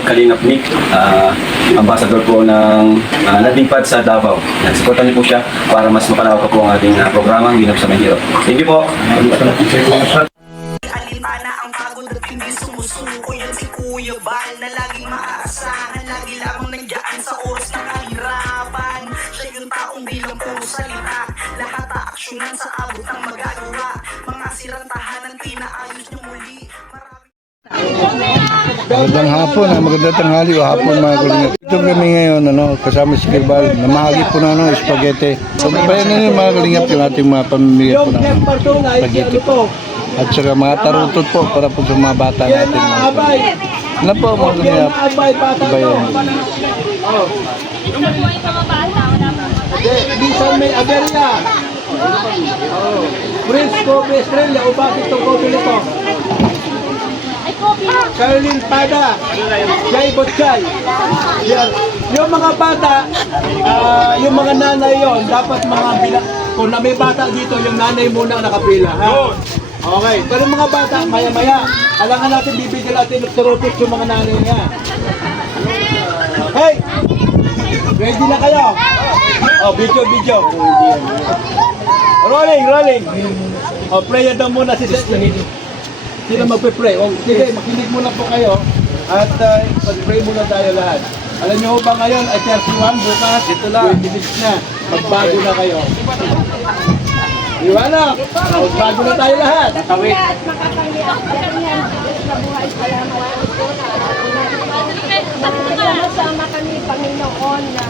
Kalingap Nick, ambassador po ng landing pad sa Davao. Nagsuportan niyo po siya para mas mapalawak pa po ang ating programang Ginap sa Mahirap. Thank you po. Alintana ang pagod at hindi sumusuko. Yan si Kuya Bal na laging maaasahan. Lagi lamang nandiyan sa oras ng kahirapan. Siya yung taong bilang puro salita. Lahat aaksyonan sa abot ng magagawa. Mga sirang tahanan pinaayos niyo muli. Magandang hapon, magandang tanghali o hapon mga kalingap. Ito kami ngayon, kasama si Kirbal, namahagi po na spaghetti. So, bayan na yun mga kalingap yung ating mga pamimili po na spaghetti po. At saka mga tarutot po para po sa mga bata natin. Ano po mga kalingap? Bayan. Bisan may aberya. Prince Kobe Estrella, o bakit itong kobe nito? Caroline Pada, Jai Botchay. Yan. Yung mga bata, yung mga nanay yon, dapat kung na may bata dito, yung nanay muna ang nakapila. Ha? Okay, pero mga bata, maya-maya, alangan natin, bibigyan natin ng turutot yung mga nanay niya. Hey! Ready na kayo? Oh, video. Rolling. Oh, prayer daw muna si Sister. Sino magpe-pray? O, sige, makinig muna po kayo at mag-pray muna tayo lahat. Alam niyo ba ngayon ay Chelsea 1, bukas, ito lang, 20 minutes na, magbago na kayo. Iwana, magbago na tayo lahat. Kawin. Sama kami, Panginoon, na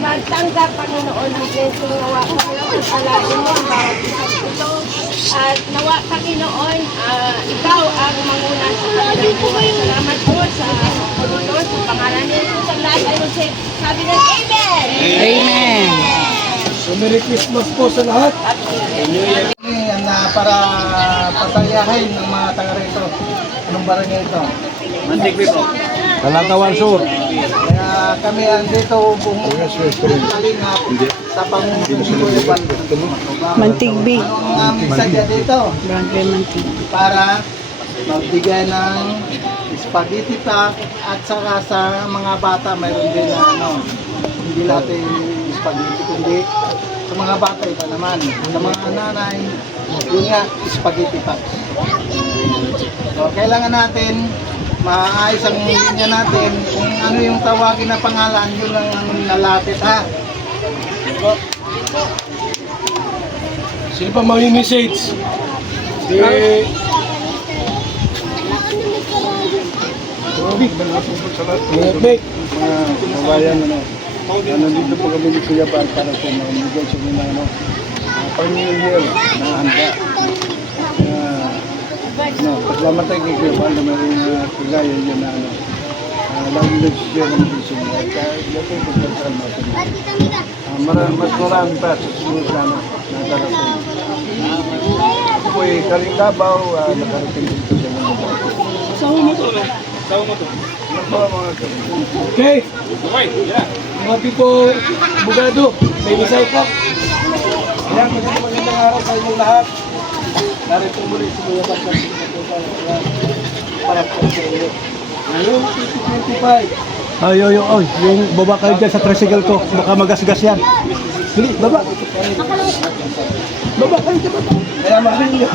magtanggap, Panginoon, ng blessing, nawa Panginoon, palain mo ang bawat isang ito. At nawa, Panginoon, ikaw ang manguna sa kanilang buhay. Salamat po sa Panginoon, sa pangalan ni Jesus ang lahat ay sabi ng Amen! Amen! So, Merry Christmas po sa lahat. Para pasayahin ng mga taga rito. Anong barangay ito? Mantigbi po. Kalagawan Sur. Kaya kami andito buong kalingap sa pangungkulipan. Mantigbi. Ang misaya dito? Barangay Mantigbi. Para magbigay ng spaghetti pack at saka sa mga bata mayroon din na hindi lahat ay spaghetti kundi sa mga bata iba naman. Sa mga nanay, yun nga, spaghetti pack. So, kailangan natin maayos ang linya natin kung ano yung tawagin na pangalan, yun lang ang nalapit ha. Sino pa message? Big, mga kabayan, nandito po kami ni Kuya Bal para po mamigay sa mga pang-New Year na handa. Pasalamat tayo kay Kuya Bal na mayroong kagaya niya na lagi nagsisya ng gising. At ito yung pagkakaan natin. Mas marami pa sa susunod sana na darating. Ako po ay Kaling Davao, nakarating dito sa mga bata. Sawa mo to. Okay. Mga people, bugado, may misay ka. Ayan, magandang araw sa inyong lahat. Narito muli si Kuya Bal para po sa inyo. Ngayon, 2025. Ay, yung baba kayo dyan sa tricycle ko. Baka magasgas yan. Dili, baba. Baba kayo dyan. Kaya mahalin nyo.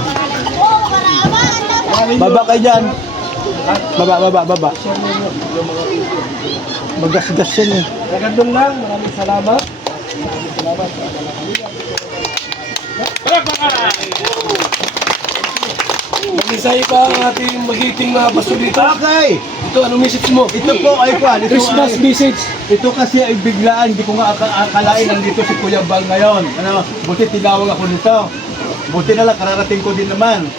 Baba kayo dyan. Baba. Magasgas yan eh. Nagandun lang, maraming salamat. Mag-isay pa ang ating magiting mga basurito. Okay! Ito, anong message mo? Ito po ay Juan. Christmas message. Ito kasi ay biglaan, hindi ko nga akalain nandito si Kuya Bal ngayon. Buti tinawag ako nito. Buti na lang, kararating ko din naman.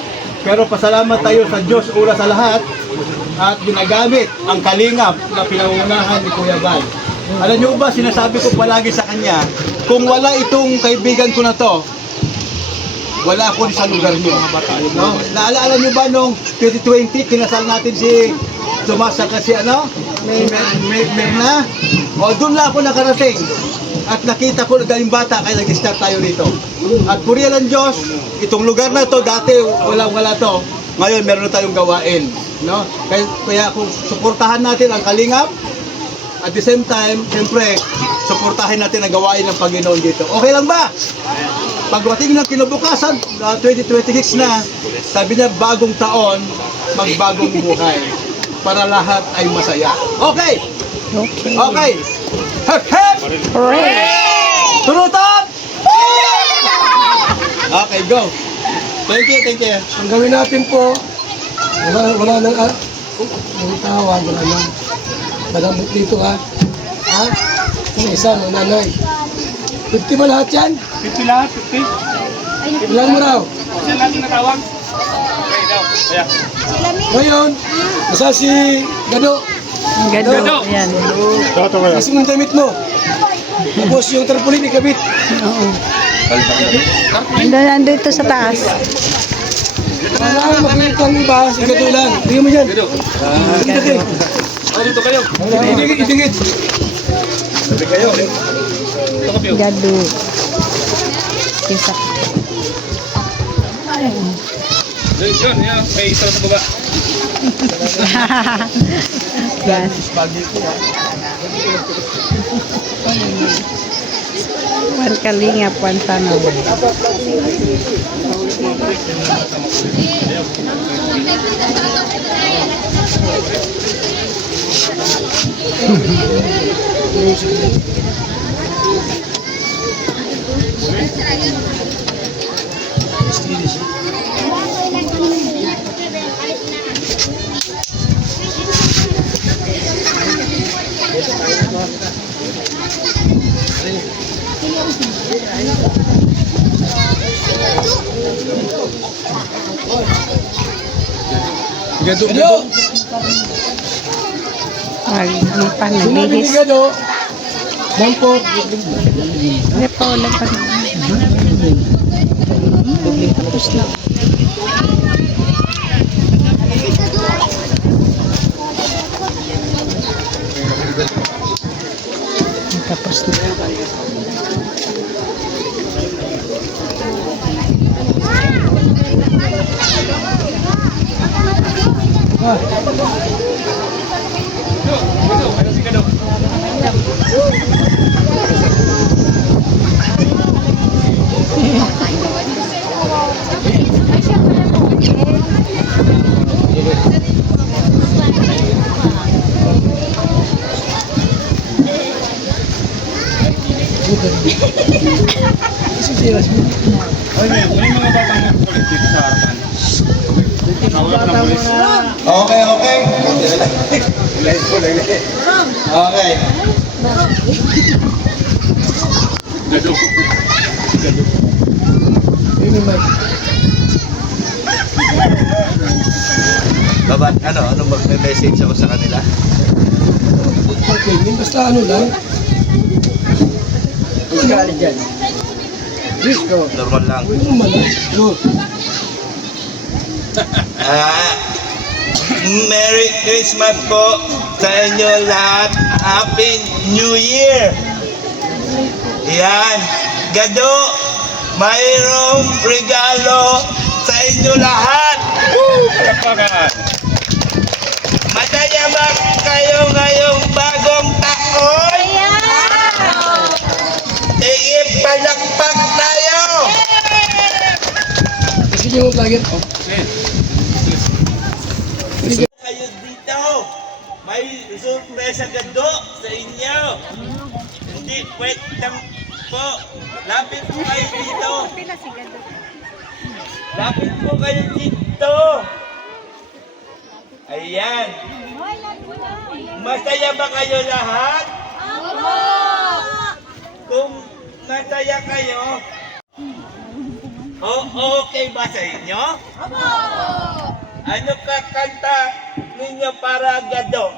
Pero pasalamat tayo sa Diyos, ura sa lahat. At ginagamit ang kalingap na pinangunahan ni Kuya Bal. Alam niyo ba, sinasabi ko palagi sa kanya, kung wala itong kaibigan ko na to, wala ako sa lugar niyo. No? Naalala niyo ba nung 2020, kinasal natin si Tomas at si Merna? O doon lang ako nakarating. At nakita ko na galing bata, kaya nag-start tayo rito. At puriya ng Diyos, itong lugar na to, dati wala to. Ngayon meron na tayong gawain. No? Kaya kung suportahan natin ang Kalingap, at the same time, siyempre, suportahan natin ang gawain ng Panginoon dito. Okay lang ba? Pagdating ng kinabukasan, 2026 na, sabi niya, bagong taon, magbagong buhay. Para lahat ay masaya. Okay! Okay. Okay! Hep, hep! Hooray! Turutot! Okay, go! Thank you, thank you. Ang gawin natin po, wala nang tawag, wala nang nagamot dito ha. Ha? Yung isa, ng nanay. 50 ba lahat yan? 50 lahat, 50. Ilan mo raw? Siya natin natawag. Ngayon, nasa si Gado. Gado. Yan. Kasi mong damit mo. Tapos yung tarpaulin ikabit. Oo. Nandito sa taas. Wala makikita ang iba, si Gado lang. Tingnan mo dyan. Dito. Dito kayo. Itingit. Gado. Isa. Yun, yan. May isa sa baba. Yan. One Kalingap, one family. Gado. Nagbihis. Gado. Bangko. Hindi pa, wala pa na. Tapos na. Tapos na. Okay, okay. Okay. Babat, ano magme-message ako sa kanila? Okay, basta ano lang. Normal lang. Normal lang. Yun. Merry Christmas po sa inyo lahat. Happy New Year! Yan. Gado, mayroong regalo sa inyo lahat. Masaya ba kayo ngayong bagong taon? Sige, palakpak tayo! Kasi yung vlogger. Kayo dito, may surpresa Gado sa inyo. Hindi pwede po. Lapit po kayo dito. Lapit po kayo dito. Ayan. Masaya ba kayo lahat? Kung masaya kayo, okay ba sa inyo? Ano kakanta ninyo para Gado?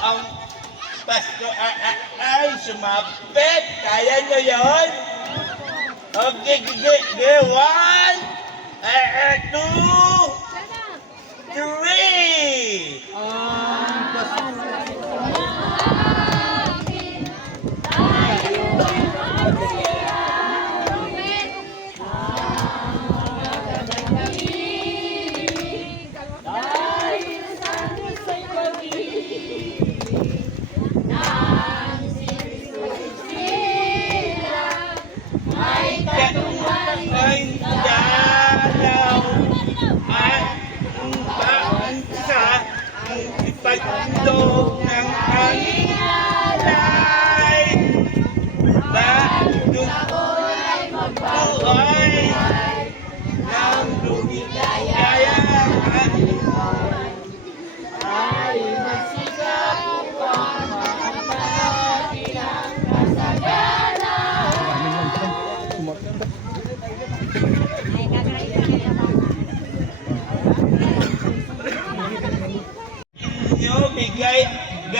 Ang Pasko ay sumapit. Kaya nyo yun? Okay, sige. 1, 2, 3.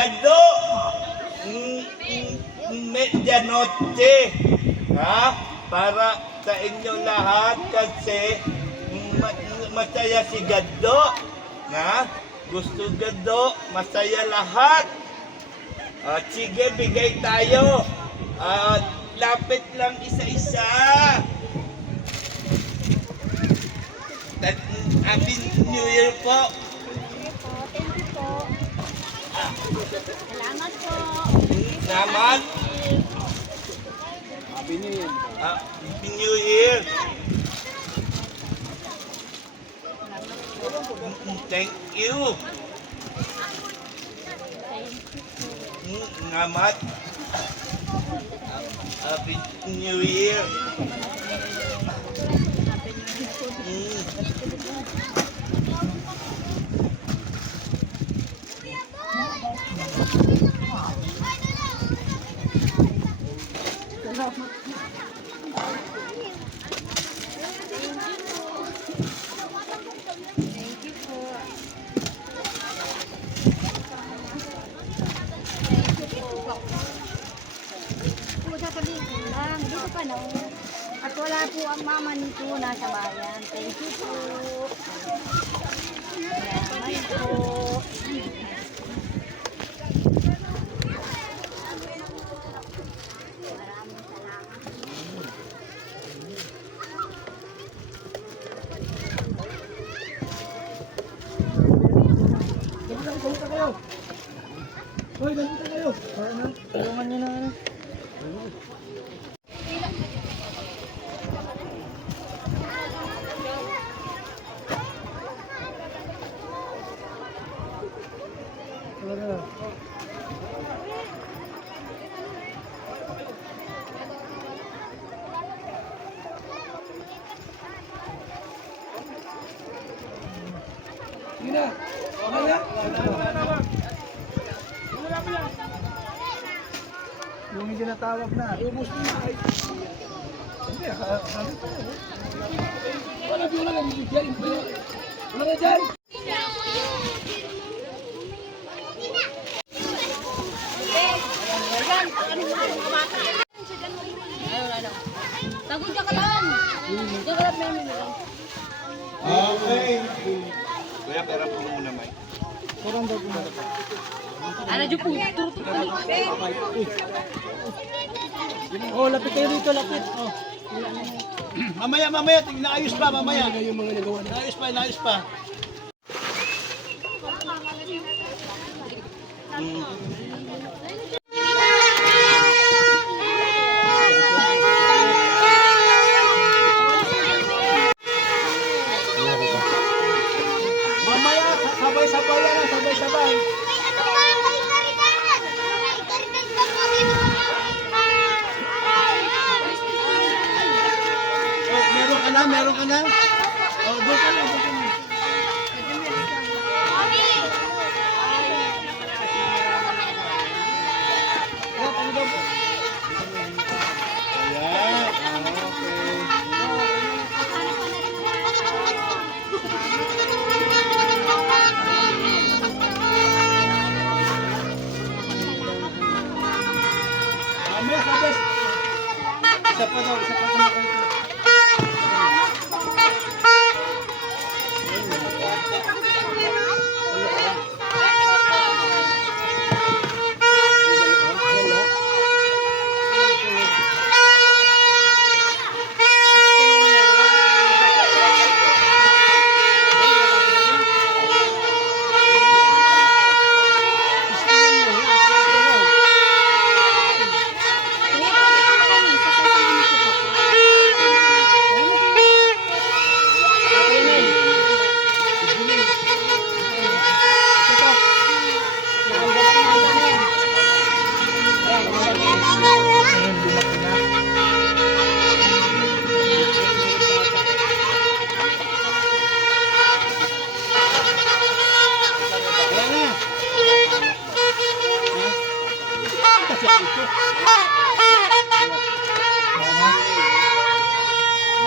Sabado, medianoche, ha? Para sa inyo lahat kasi masaya si Gado, ha? Gusto Gado, masaya lahat. At sige, bigay tayo. At lapit lang isa-isa. Happy New Year po. Thank you po. Salamat po. Salamat. Happy New Year. Thank you. Salamat. Happy New Year. Thank you po. Po, sasabihin ko lang, dito pa no. At wala po ang mama nito nasa bayan. Thank you po. Salamat po. Maraming salamat. Hoy, ganito kayo. Tulungan niyo na ano. Sige na. Okay na? Yung hindi natawag na. Ubus mo na. Wala na bibigyan. Wala na dyan. Tagod ka lang. Diyan ka lang namin. Okay. Kuya, pera po muna, Mike. Ano dyan po? Oh, lapit kayo dito, lapit. Oh. Mamaya, naayos pa, mamaya. Yung mga nagawa na. Naayos pa. Mamaya, sabay-sabay yan, sabay-sabay. Oh, meron ka na? Oh, doon ka na. Mamaya, sabay. Isa pa daw.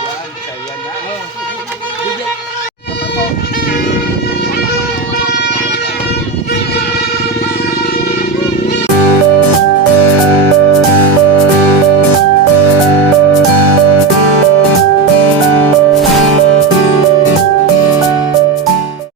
Yan, saya na.